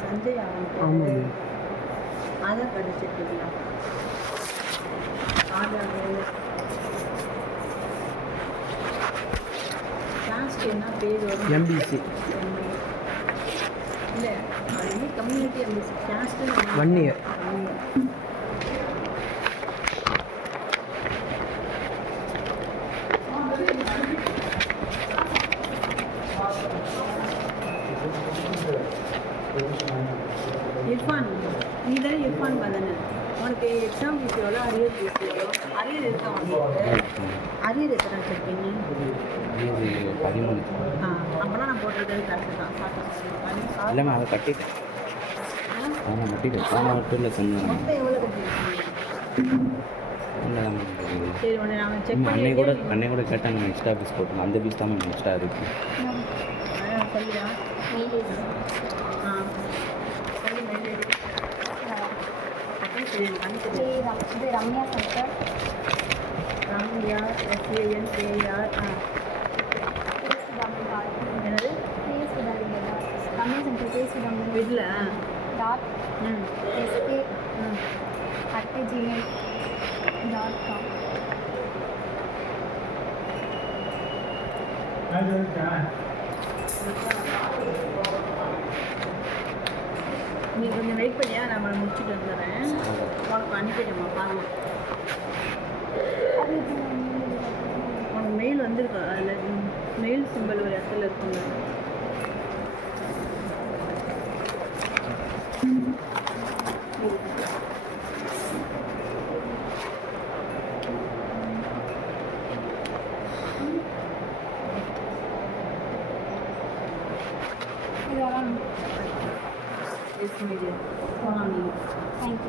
சஞ்சய் ஆமாம். ஆதார் கார்டு வச்சுருக்கீங்களா? ஆதார் காஸ்ட் என்ன பேர் வரும்? எம்பிசி. இல்லை அது community MBC caste 1 year. Irfan நீ தானே இர்ஃபான் தானே? உனக்கு எக்ஸாம் ஃபீஸ் எவ்வளோ, அரியர் ஃபீஸ் எவ்வளோ? அரியர் இருக்கா உங்களுக்கு? அரியர் எத்தனை வச்சுருக்கீங்க? 13. அப்போனா நான் போட்டிருக்கிறது கரெக்டு தான். இல்லைம்மா அதை கட்டிட்டேன். நான் கட்டிட்டேன். போன டூரில் சொன்னேன். மொத்தம் எவ்வளோ கட்டிருக்கீங்க? சரி ஒன்று நாங்கள் செக் பண்ணி அன்னை கூட கேட்டாங்க எக்ஸ்ட்ரா ஃபீஸ் போட்டுங்க. அந்த ஃபீஸ் தான் மேம் எக்ஸ்ட்ரா இருக்குது. சொல்லிடா. ஆ சொல்லி மெயில் ஐடி சரி இது ரம்யா சங்கர். ரம்யா SANKR. என்னது? ரம்யா சங்கர் பேசுகிறாங்க வீட்டில் .sk@gmail.com. நீ கொஞ்சம் வெயிட் பண்ணியா, நம்ம முடிச்சுட்டு வந்துடுறேன். உனக்கு அனுப்பிடுமா பாருங்க. உனக்கு மெயில் வந்துருக்கா? அதில் மெயில் சிம்பிள் ஒரு இடத்துல இருக்குங்க. இதெல்லாம் மீடியா போனால் நீங்கள் தேங்க்யூ.